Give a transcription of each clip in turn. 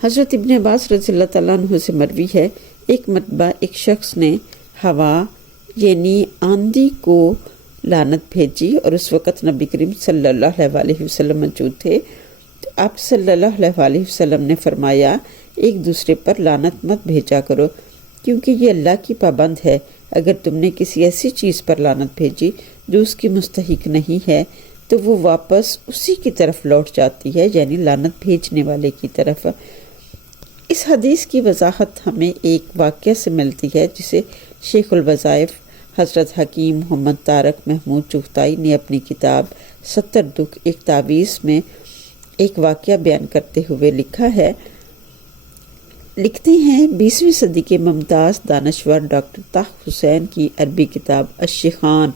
حضرت ابن عباس رضی اللہ تعالیٰ عنہ سے مروی ہے، ایک مرتبہ ایک شخص نے ہوا یعنی آندھی کو لعنت بھیجی، اور اس وقت نبی کریم صلی اللہ علیہ وسلم موجود تھے۔ تو آپ صلی اللہ علیہ وسلم نے فرمایا، ایک دوسرے پر لعنت مت بھیجا کرو، کیونکہ یہ اللہ کی پابند ہے۔ اگر تم نے کسی ایسی چیز پر لعنت بھیجی جو اس کی مستحق نہیں ہے تو وہ واپس اسی کی طرف لوٹ جاتی ہے، یعنی لعنت بھیجنے والے کی طرف۔ اس حدیث کی وضاحت ہمیں ایک واقعہ سے ملتی ہے جسے شیخ الوظائف حضرت حکیم محمد طارق محمود چغتائی نے اپنی کتاب 70 دکھ ایک تعویذ میں ایک واقعہ بیان کرتے ہوئے لکھا ہے۔ لکھتے ہیں، 20ویں صدی کے ممتاز دانشور ڈاکٹر طه حسین کی عربی کتاب الشیخان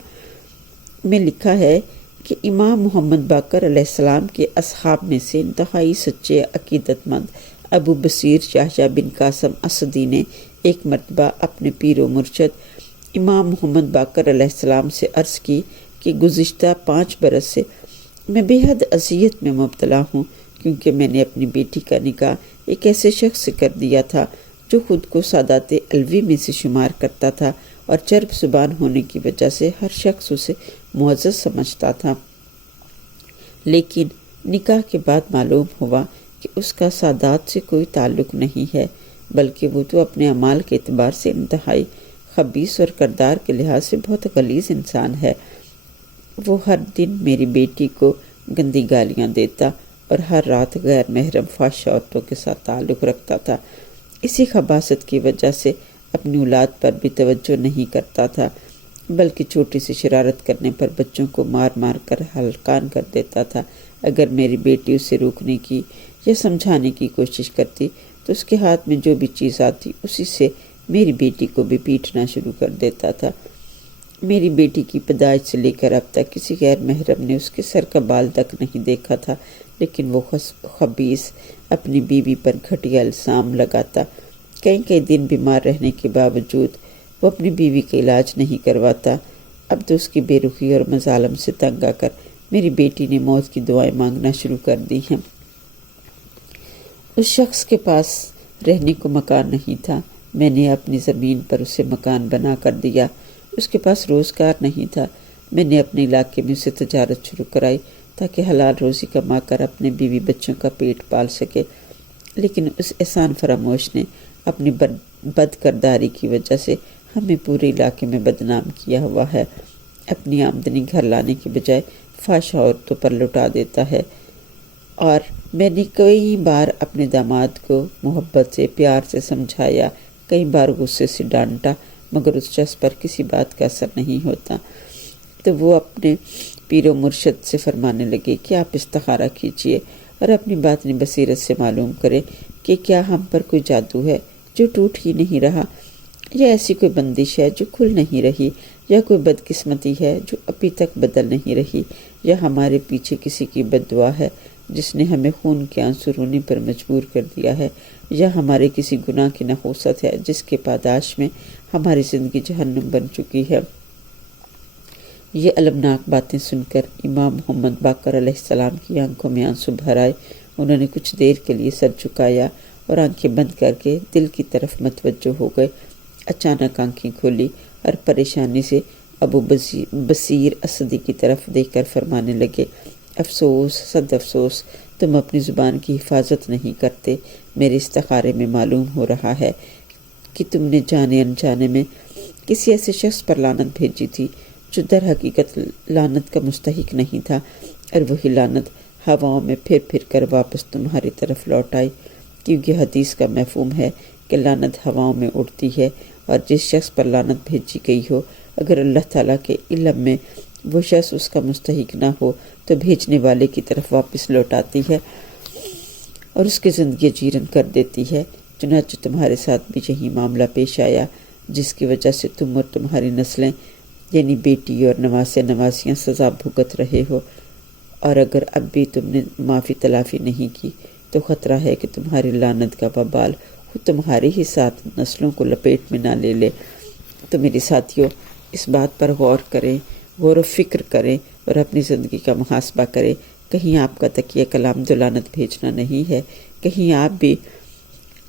میں لکھا ہے کہ امام محمد باقر علیہ السلام کے اصحاب میں سے انتہائی سچے عقیدت مند ابو بصیر یحییٰ بن قاسم اسدی نے ایک مرتبہ اپنے پیر و مرشد امام محمد باقر علیہ السلام سے عرض کی کہ گزشتہ 5 برس سے میں بے حد اذیت میں مبتلا ہوں، کیونکہ میں نے اپنی بیٹی کا نکاح ایک ایسے شخص سے کر دیا تھا جو خود کو سادات علوی میں سے شمار کرتا تھا اور چرب زبان ہونے کی وجہ سے ہر شخص اسے معزز سمجھتا تھا، لیکن نکاح کے بعد معلوم ہوا کہ اس کا سادات سے کوئی تعلق نہیں ہے، بلکہ وہ تو اپنے اعمال کے اعتبار سے انتہائی خبیث اور کردار کے لحاظ سے بہت غلیظ انسان ہے۔ وہ ہر دن میری بیٹی کو گندی گالیاں دیتا اور ہر رات غیر محرم فحش عورتوں کے ساتھ تعلق رکھتا تھا۔ اسی خباثت کی وجہ سے اپنی اولاد پر بھی توجہ نہیں کرتا تھا، بلکہ چھوٹی سی شرارت کرنے پر بچوں کو مار مار کر ہلکان کر دیتا تھا۔ اگر میری بیٹی اسے روکنے کی یا سمجھانے کی کوشش کرتی تو اس کے ہاتھ میں جو بھی چیز آتی اسی سے میری بیٹی کو بھی پیٹنا شروع کر دیتا تھا۔ میری بیٹی کی پیدائش سے لے کر اب تک کسی غیر محرم نے اس کے سر کا بال تک نہیں دیکھا تھا، لیکن وہ خبیث اپنی بیوی پر گھٹیا الزام لگاتا۔ کئی دن بیمار رہنے کے باوجود وہ اپنی بیوی کا علاج نہیں کرواتا۔ اب تو اس کی بے رخی اور مظالم سے تنگ آ کر میری بیٹی نے موت کی دعائیں مانگنا شروع کر دی ہیں۔ اس شخص کے پاس رہنے کو مکان نہیں تھا، میں نے اپنی زمین پر اسے مکان بنا کر دیا۔ اس کے پاس روزگار نہیں تھا، میں نے اپنے علاقے میں اسے تجارت شروع کرائی تاکہ حلال روزی کما کر اپنے بیوی بچوں کا پیٹ پال سکے، لیکن اس احسان فراموش نے اپنی بد کرداری کی وجہ سے ہمیں پورے علاقے میں بدنام کیا ہوا ہے۔ اپنی آمدنی گھر لانے کے بجائے فحش عورتوں پر لٹا دیتا ہے، اور میں نے کئی بار اپنے داماد کو محبت سے پیار سے سمجھایا، کئی بار غصے سے ڈانٹا، مگر اس شخص پر کسی بات کا اثر نہیں ہوتا۔ تو وہ اپنے پیر و مرشد سے فرمانے لگے کہ آپ استخارہ کیجئے اور اپنی باطنی بصیرت سے معلوم کریں کہ کیا ہم پر کوئی جادو ہے جو ٹوٹ ہی نہیں رہا، یا ایسی کوئی بندش ہے جو کھل نہیں رہی، یا کوئی بدقسمتی ہے جو ابھی تک بدل نہیں رہی، یا ہمارے پیچھے کسی کی بد دعا ہے جس نے ہمیں خون کے آنسو رونے پر مجبور کر دیا ہے، یا ہمارے کسی گناہ کی نحوست ہے جس کے پاداش میں ہماری زندگی جہنم بن چکی ہے۔ یہ المناک باتیں سن کر امام محمد باقر علیہ السلام کی آنکھوں میں آنسو بھر آئے۔ انہوں نے کچھ دیر کے لیے سر جھکایا اور آنکھیں بند کر کے دل کی طرف متوجہ ہو گئے۔ اچانک آنکھیں کھولی اور پریشانی سے ابو بصیر اسدی کی طرف دیکھ کر فرمانے لگے، افسوس، صد افسوس، تم اپنی زبان کی حفاظت نہیں کرتے۔ میرے استخارے میں معلوم ہو رہا ہے کہ تم نے جانے انجانے میں کسی ایسے شخص پر لعنت بھیجی تھی جو در حقیقت لعنت کا مستحق نہیں تھا، اور وہی لعنت ہواؤں میں پھر پھر کر واپس تمہاری طرف لوٹ آئی، کیونکہ حدیث کا مفہوم ہے کہ لعنت ہواؤں میں اڑتی ہے، اور جس شخص پر لعنت بھیجی گئی ہو اگر اللہ تعالیٰ کے علم میں وہ شخص اس کا مستحق نہ ہو تو بھیجنے والے کی طرف واپس لوٹ آتی ہے اور اس کی زندگی جیرن کر دیتی ہے۔ چنانچہ تمہارے ساتھ بھی یہی معاملہ پیش آیا، جس کی وجہ سے تم اور تمہاری نسلیں یعنی بیٹی اور نواسے نواسیاں سزا بھگت رہے ہو، اور اگر اب بھی تم نے معافی تلافی نہیں کی تو خطرہ ہے کہ تمہاری لعنت کا وبال خود تمہارے ہی ساتھ نسلوں کو لپیٹ میں نہ لے لے۔ تو میری ساتھیوں، اس بات پر غور و فکر کریں اور اپنی زندگی کا محاسبہ کریں۔ کہیں آپ کا تکیہ کلام جو لعنت بھیجنا نہیں ہے، کہیں آپ بھی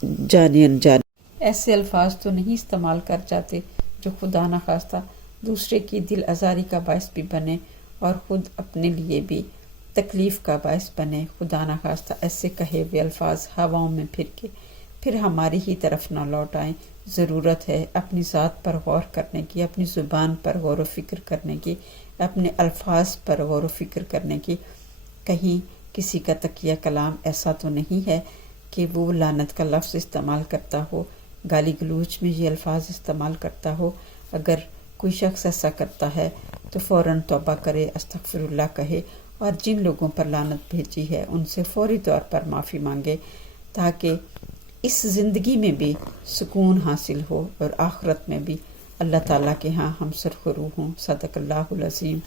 جانے انجانے ایسے الفاظ تو نہیں استعمال کر جاتے جو خدا نخواستہ دوسرے کی دل آزاری کا باعث بھی بنے اور خود اپنے لیے بھی تکلیف کا باعث بنے۔ خدا نخواستہ ایسے کہے ہوئے الفاظ ہواؤں میں پھر ہماری ہی طرف نہ لوٹ آئیں۔ ضرورت ہے اپنی ذات پر غور کرنے کی، اپنی زبان پر غور و فکر کرنے کی، اپنے الفاظ پر غور و فکر کرنے کی۔ کہیں کسی کا تقیہ کلام ایسا تو نہیں ہے کہ وہ لعنت کا لفظ استعمال کرتا ہو، گالی گلوچ میں یہ الفاظ استعمال کرتا ہو۔ اگر کوئی شخص ایسا کرتا ہے تو فوراً توبہ کرے، استغفر اللہ کہے، اور جن لوگوں پر لعنت بھیجی ہے ان سے فوری طور پر معافی مانگے، تاکہ اس زندگی میں بھی سکون حاصل ہو اور آخرت میں بھی اللہ تعالیٰ کے ہاں ہم سرخرو ہوں۔ صدق اللہ العظیم۔